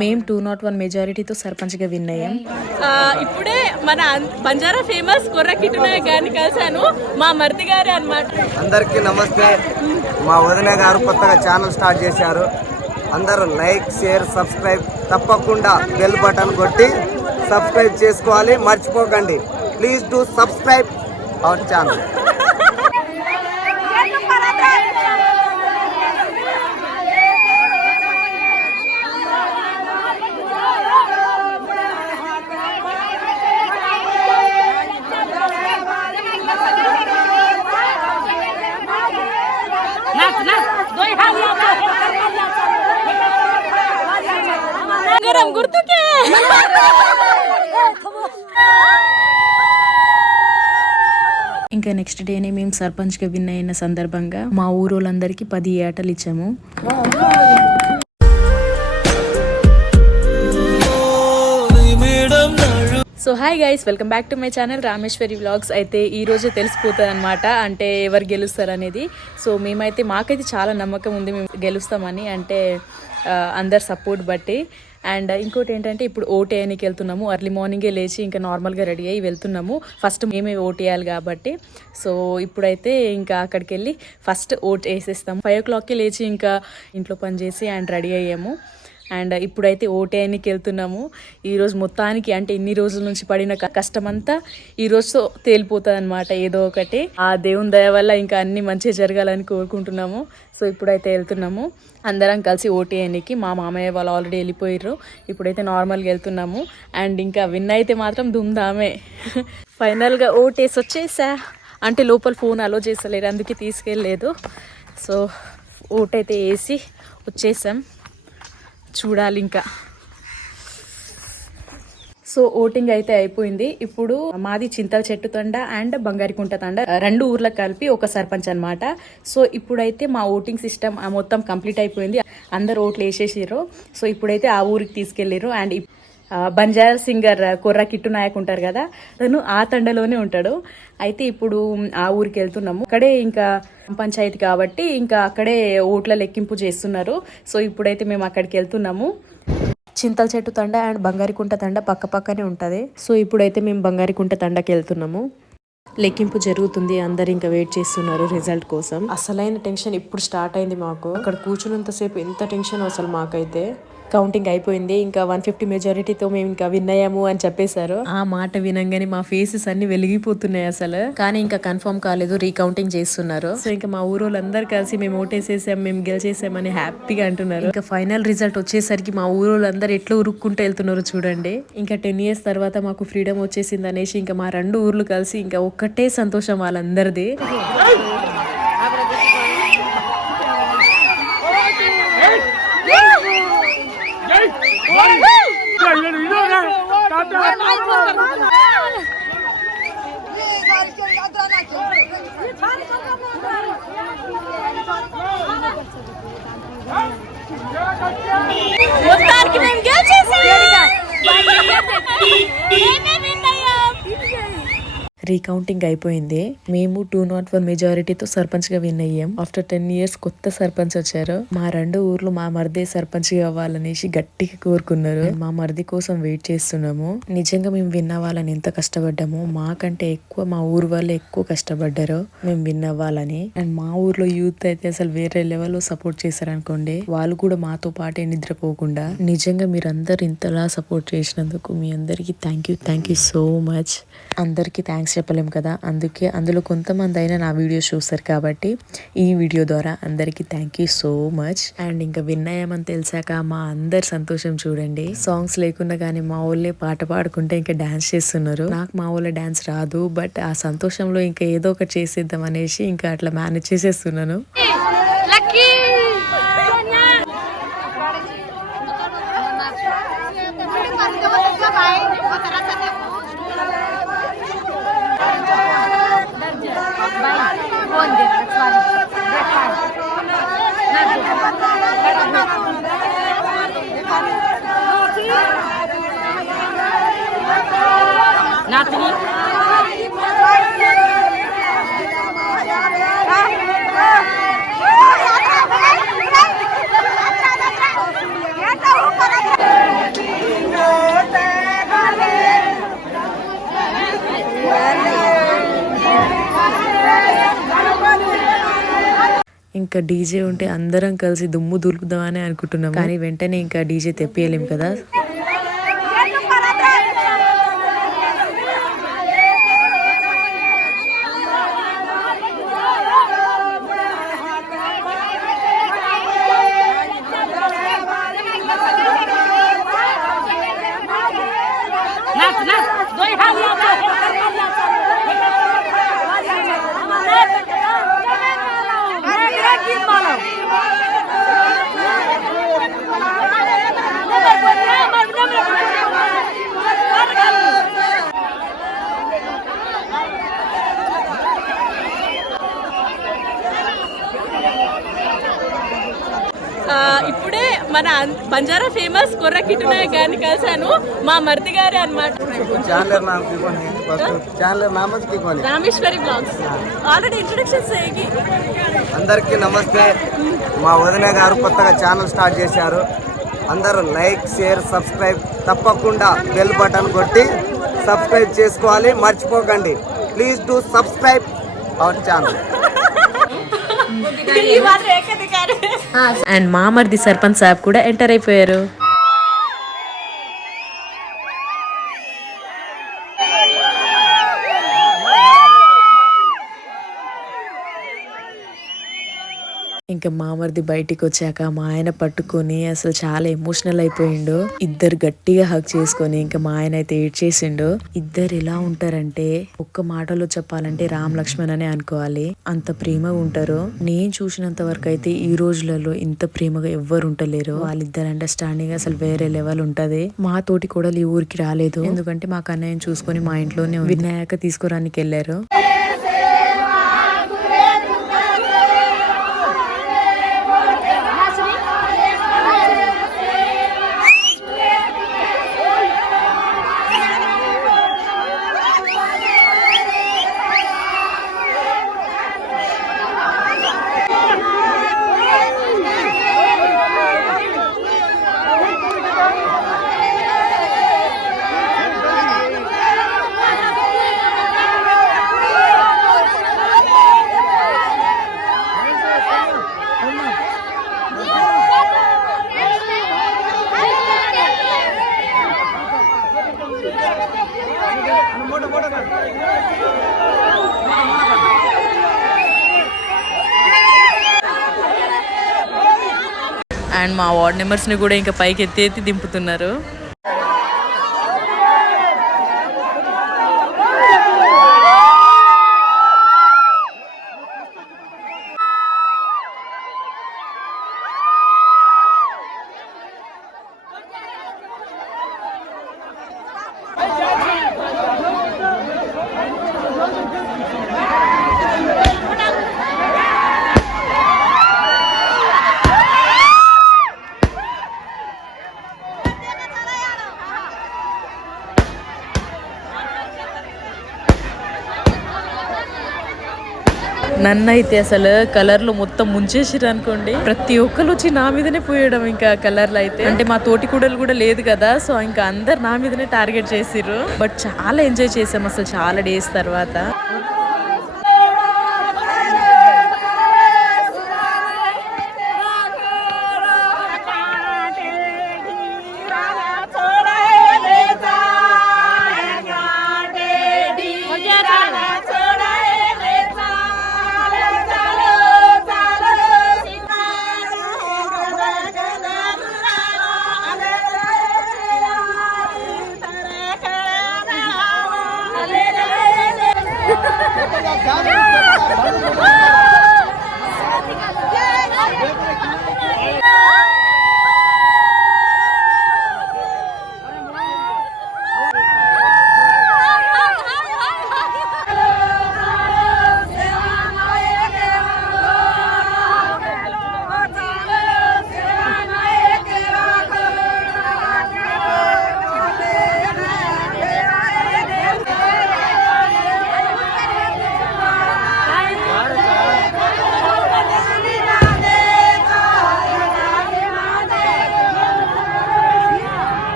మేము 201 మెజారిటీతో సర్పంచ్ గా విన్ అయ్యాం. ఇప్పుడే మన బంజారా ఫేమస్ కొర్ర కిట్టు నాయక్ గారిని కలిసాను, మా మరిది గారే అన్నమాట. అందరికీ నమస్తే. మా వదిన గారు కొత్తగా ఛానల్ స్టార్ట్ చేశారు. అందరూ లైక్, షేర్, సబ్స్క్రైబ్ తప్పకుండా బెల్ బటన్ కొట్టి సబ్స్క్రైబ్ చేసుకోవాలి, మర్చిపోకండి. Please do subscribe our channel. గుర్తుకే ఇంకా నెక్స్ట్ డేనే మేము సర్పంచ్ గా విన్ అయిన సందర్భంగా మా ఊరోళ్ళందరికీ 10 ఏటలు ఇచ్చాము. So hi guys, welcome back to my channel Rameshwari vlogs. అయితే ఈ రోజే తెలిసిపోతుంది అనమాట, అంటే ఎవరు గెలుస్తారు అనేది. సో మాకైతే చాలా నమ్మకం ఉంది మేము గెలుస్తామని, అంటే అందరు సపోర్ట్ బట్టి. అండ్ ఇంకోటి ఏంటంటే ఇప్పుడు ఓటు వేయడానికి వెళ్తున్నాము. ఎర్లీ మార్నింగే లేచి ఇంకా నార్మల్గా రెడీ అయ్యి వెళ్తున్నాము. ఫస్ట్ మేమే ఓటు వేయాలి కాబట్టి. సో ఇప్పుడైతే ఇంకా అక్కడికి వెళ్ళి ఫస్ట్ ఓటు వేసేస్తాము. 5 o'clockకి లేచి ఇంకా ఇంట్లో పని చేసి అండ్ రెడీ అయ్యాము. అండ్ ఇప్పుడైతే ఓటేయడానికి వెళ్తున్నాము. ఈరోజు మొత్తానికి, అంటే ఇన్ని రోజుల నుంచి పడిన కష్టమంతా ఈరోజుతో తేలిపోతుంది అనమాట, ఏదో ఒకటి. ఆ దేవుని దయ వల్ల ఇంకా అన్ని మంచిగా జరగాలని కోరుకుంటున్నాము. సో ఇప్పుడైతే వెళ్తున్నాము అందరం కలిసి ఓటేయడానికి. మా మామయ్య వాళ్ళు ఆల్రెడీ వెళ్ళిపోయారు. ఇప్పుడైతే నార్మల్గా వెళ్తున్నాము. అండ్ ఇంకా విన్ అయితే మాత్రం ధూమ్ధామే. ఫైనల్గా ఓటేసి వచ్చేసా, అంటే లోపల ఫోన్ అలో చేస్తలేరు, అందుకే తీసుకెళ్ళలేదు. సో ఓటైతే వేసి వచ్చేసాం, చూడాలి ఇంకా. సో ఓటింగ్ అయితే అయిపోయింది. ఇప్పుడు మాది చింతల చెట్టు తండ అండ్ బంగారికుంట తండ, 2 ఊర్లకు కలిపి ఒక సర్పంచ్ అనమాట. సో ఇప్పుడైతే మా ఓటింగ్ సిస్టమ్ మొత్తం కంప్లీట్ అయిపోయింది. అందరు ఓట్లు వేసేసారు. సో ఇప్పుడైతే ఆ ఊరికి తీసుకెళ్ళారు. అండ్ బంజారా సింగర్ కొర్ర కిట్టు నాయక్ ఉంటారు కదా, తను ఆ తండలోనే ఉంటాడు. అయితే ఇప్పుడు ఆ ఊరికి వెళ్తున్నాము. అక్కడే ఇంకా పంచాయతీ కాబట్టి ఇంకా అక్కడే ఓట్ల లెక్కింపు చేస్తున్నారు. సో ఇప్పుడైతే మేము అక్కడికి వెళ్తున్నాము. చింతల చెట్టు తండ అండ్ బంగారికుంట తండ పక్క పక్కనే ఉంటుంది. సో ఇప్పుడైతే మేము బంగారికుంట తండకి వెళ్తున్నాము. లెక్కింపు జరుగుతుంది, అందరు ఇంకా వెయిట్ చేస్తున్నారు రిజల్ట్ కోసం. అసలైన టెన్షన్ ఇప్పుడు స్టార్ట్ అయింది మాకు. అక్కడ కూర్చున్నంతసేపు ఎంత టెన్షన్ అసలు మాకైతే. కౌంటింగ్ అయిపోయింది, ఇంకా 150 మెజారిటీతో మేము ఇంకా విన్ అయ్యాము అని చెప్పేశారు. ఆ మాట వినంగానే మా ఫేసెస్ అన్ని వెలిగిపోతున్నాయి అసలు. కానీ ఇంకా కన్ఫర్మ్ కాలేదు, రీకౌంటింగ్ చేస్తున్నారు. సో ఇంకా మా ఊరోళ్ళందరూ కలిసి మేము ఓటేసేసాం, మేము గెలిచేసామని హ్యాపీగా అంటున్నారు. ఇంకా ఫైనల్ రిజల్ట్ వచ్చేసరికి మా ఊరోళ్ళందరూ ఎట్లా ఉరుక్కుంటూ వెళ్తున్నారు చూడండి. ఇంకా 10 years తర్వాత మాకు ఫ్రీడమ్ వచ్చేసింది అనేసి ఇంకా మా 2 ఊర్లు కలిసి ఇంకా ఒక్కటే సంతోషం వాళ్ళందరిది. మొత్తానికి మేము గెలిచేసాం. రీకౌంటింగ్ అయిపోయింది. మేము 201 మెజారిటీతో సర్పంచ్ గా విన్ అయ్యాం. ఆఫ్టర్ 10 years కొత్త సర్పంచ్ వచ్చారు. మా 2 ఊర్లు మా మరిదే సర్పంచ్ అవ్వాలనేసి గట్టిగా కోరుకున్నారు. మా మరిది కోసం వెయిట్ చేస్తున్నాము. నిజంగా మేము విన్ అవ్వాలని ఎంత కష్టపడ్డాము, మాకంటే ఎక్కువ మా ఊరు వాళ్ళు ఎక్కువ కష్టపడ్డారు మేము విన్ అవ్వాలని. అండ్ మా ఊర్లో యూత్ అయితే అసలు వేరే లెవెల్లో సపోర్ట్ చేశారనుకోండి. వాళ్ళు కూడా మాతో పాటే నిద్రపోకుండా. నిజంగా మీరందరు ఇంతలా సపోర్ట్ చేసినందుకు మీ అందరికి థ్యాంక్ యూ సో మచ్. అందరికి థ్యాంక్స్ చెప్పలేం కదా, అందులో కొంతమంది అయినా నా వీడియోస్ చూస్తారు కాబట్టి ఈ వీడియో ద్వారా అందరికి thank you so much. And ఇంకా విన్ అయ్యామని తెలిసాక మా అందరి సంతోషం చూడండి. సాంగ్స్ లేకుండా కానీ మా ఊళ్ళే పాట పాడుకుంటే ఇంకా డాన్స్ చేస్తున్నారు. నాకు మా ఊళ్ళో డాన్స్ రాదు, బట్ ఆ సంతోషంలో ఇంకా ఏదో ఒకటి చేసేద్దాం అనేసి ఇంకా అట్లా మేనేజ్ చేసేస్తున్నాను. Nathi ఇంకా డీజే ఉంటే అందరం కలిసి దుమ్ము దులుపుదామని అనుకుంటున్నాం, కానీ వెంటనే ఇంకా డీజే తెప్పియలేం కదా. ఇప్పుడే మన బంజారా ఫేమస్ కొర్ర కిట్టు నాయక్ గారిని కలిసాను, మా మరిది గారే అన్నమాట. రామేశ్వరి బ్లాగ్స్ ఆల్రెడీ ఇంట్రొడక్షన్ చేయి. అందరికీ నమస్తే. మా వదిన గారు కొత్తగా ఛానల్ స్టార్ట్ చేశారు. అందరూ లైక్ షేర్ సబ్స్క్రైబ్ తప్పకుండా బెల్ బటన్ కొట్టి సబ్స్క్రైబ్ చేసుకోవాలి, మర్చిపోకండి. Please do subscribe our channel. And మామర్ది సర్పంచ్ సాబ్ కూడా ఎంటర్ అయిపోయారు. ఇంకా మామర్ది బయటికి వచ్చాక మా ఆయన పట్టుకొని అసలు చాలా ఎమోషనల్ అయిపోయిండు. ఇద్దరు గట్టిగా హగ్ చేసుకొని ఇంకా మా ఆయన అయితే ఏడ్చేసిండు. ఇద్దరు ఎలా ఉంటారంటే ఒక్క మాటలో చెప్పాలంటే రామ్ లక్ష్మణ్ అనే అనుకోవాలి, అంత ప్రేమగా ఉంటారు. నేను చూసినంత వరకు అయితే ఈ రోజులలో ఇంత ప్రేమగా ఎవ్వరు ఉంటలేరు. వాళ్ళిద్దరు అండర్స్టాండింగ్ అసలు వేరే లెవెల్ ఉంటది. మా తోటి కూడా ఈ ఊరికి రాలేదు, ఎందుకంటే మా కన్నయ్యని చూసుకొని మా ఇంట్లోనే వినాయక తీసుకురానికి వెళ్ళారు. అండ్ మా వార్డ్ మెంబర్స్ ని కూడా ఇంకా పైకి ఎత్తి దింపుతున్నారు. నన్నైతే అసలు కలర్లు మొత్తం ముంచేసిరు అనుకోండి. ప్రతి ఒక్కరు వచ్చి నా మీదనే పోయడం. ఇంకా కలర్లు అయితే అంటే మా తోటి కూడలు కూడా లేదు కదా, సో ఇంకా అందరు నా మీదనే టార్గెట్ చేసిర్రు. బట్ చాలా ఎంజాయ్ చేసాం అసలు చాలా డేస్ తర్వాత.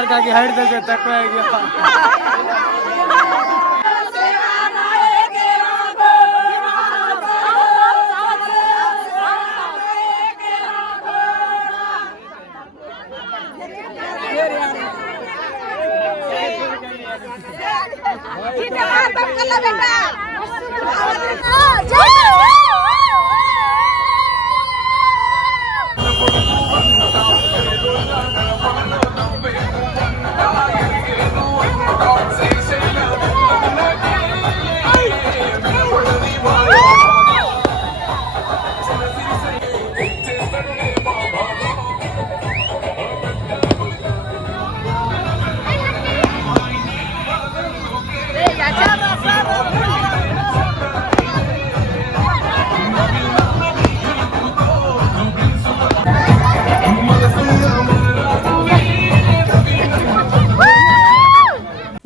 మార్కాకి హైట్ దగ్గర తక్కువ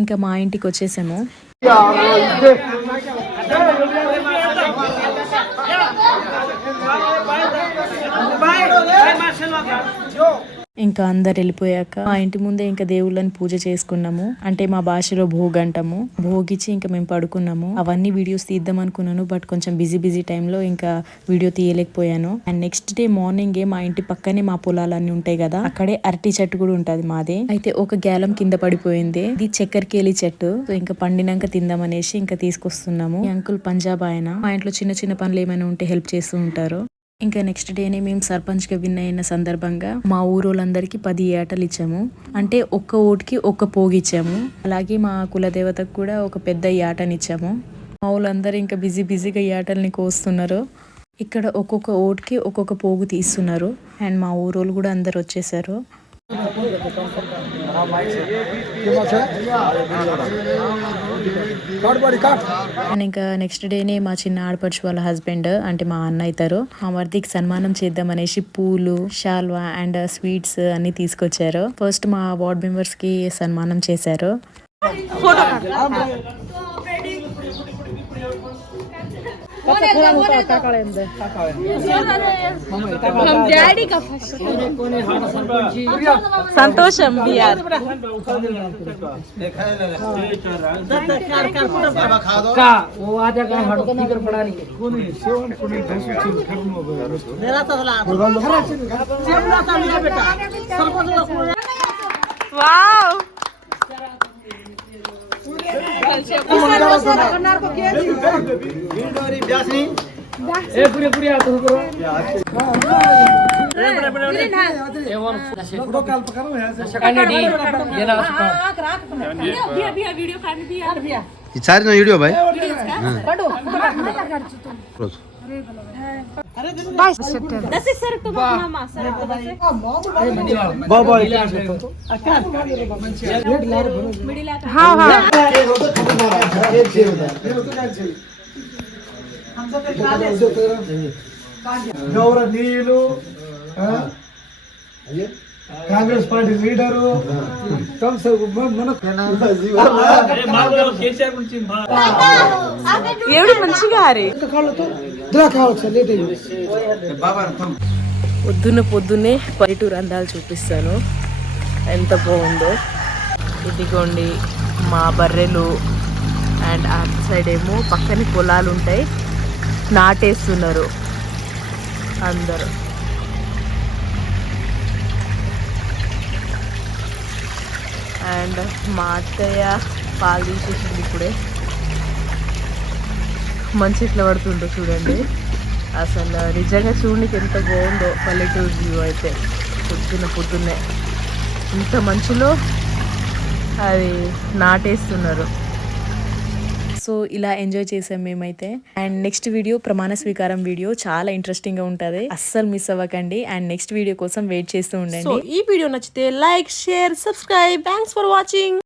ఇంకా మా ఇంటికి వచ్చేసాము. ఇంకా అందరు వెళ్ళిపోయాక మా ఇంటి ముందే ఇంకా దేవుళ్ళని పూజ చేసుకున్నాము. అంటే మా భాషలో భోగ్ అంటాము. భోగిచ్చి ఇంకా మేము పడుకున్నాము. అవన్నీ వీడియోస్ తీద్దాం అనుకున్నాను, బట్ కొంచెం బిజీ టైంలో ఇంకా వీడియో తీయలేకపోయాను. అండ్ నెక్స్ట్ డే మార్నింగ్ మా ఇంటి పక్కనే మా పొలాలన్నీ ఉంటాయి కదా, అక్కడే అరటి చెట్టు కూడా ఉంటది మాది. అయితే ఒక గ్యాలం కింద పడిపోయింది. ఇది చక్కెరకేళి చెట్టు. సో ఇంకా పండినాక తిందామనేసి ఇంకా తీసుకొస్తున్నాము. ఈ అంకుల్ పంజాబ్ ఆయన. మా ఇంట్లో చిన్న చిన్న పనులు ఏమైనా ఉంటే హెల్ప్ చేస్తూ ఉంటారు. ఇంకా నెక్స్ట్ డేనే మేము సర్పంచ్ గా విన్ అయిన సందర్భంగా మా ఊరోళ్ళందరికీ 10 ఏటలు ఇచ్చాము. అంటే ఒక్క ఓటుకి ఒక్క పోగు ఇచ్చాము. అలాగే మా కులదేవతకు కూడా ఒక పెద్ద యాటనిచ్చాము. మా ఊళ్ళందరూ ఇంకా బిజీగా యాటల్ని కోస్తున్నారు. ఇక్కడ ఒక్కొక్క ఓటుకి ఒక్కొక్క పోగు తీస్తున్నారు. అండ్ మా ఊరోళ్ళు కూడా అందరు వచ్చేసారు. అండ్ ఇంకా నెక్స్ట్ డేనే మా చిన్న ఆడపడుచు వాళ్ళ హస్బెండ్ అంటే మా అన్న అవుతారు, మా మరిదికి సన్మానం చేద్దాం అనేసి పూలు, షాల్వా అండ్ స్వీట్స్ అన్ని తీసుకొచ్చారు. ఫస్ట్ మా వార్డ్ మెంబర్స్ కి సన్మానం చేశారు. సంతోషం బిఆర్ వావ్ सारी ना वीडियो भाई గౌరవనీయులు కాంగ్రెస్ పార్టీ లీడరు ఎవడు మంచిగా పొద్దున్నే పల్లెటూరు అందాలు చూపిస్తాను. ఎంత బాగుందో. ఇదిగోండి మా బర్రెలు అండ్ అటు సైడ్ ఏమో పక్కన పొలాలు ఉంటాయి, నాటేస్తున్నారు అందరూ. అండ్ మా అత్తయ్య పాలు తీసేసింది ఇప్పుడే. మంచి ఇట్లా పడుతుందో చూడండి. అసలు నిజంగా చూడడానికి ఎంత బాగుందో పల్లెటూరు వ్యూ అయితే. పొద్దున్నే ఇంత మంచులో అది నాటేస్తున్నారు. సో ఇలా ఎంజాయ్ చేసాం మేమైతే. అండ్ నెక్స్ట్ వీడియో ప్రమాణ స్వీకారం వీడియో చాలా ఇంట్రెస్టింగ్ గా ఉంటది, అస్సలు మిస్ అవ్వకండి. అండ్ నెక్స్ట్ వీడియో కోసం వెయిట్ చేస్తూ ఉండండి. ఈ వీడియో నచ్చితే like, share, subscribe. Thanks for watching.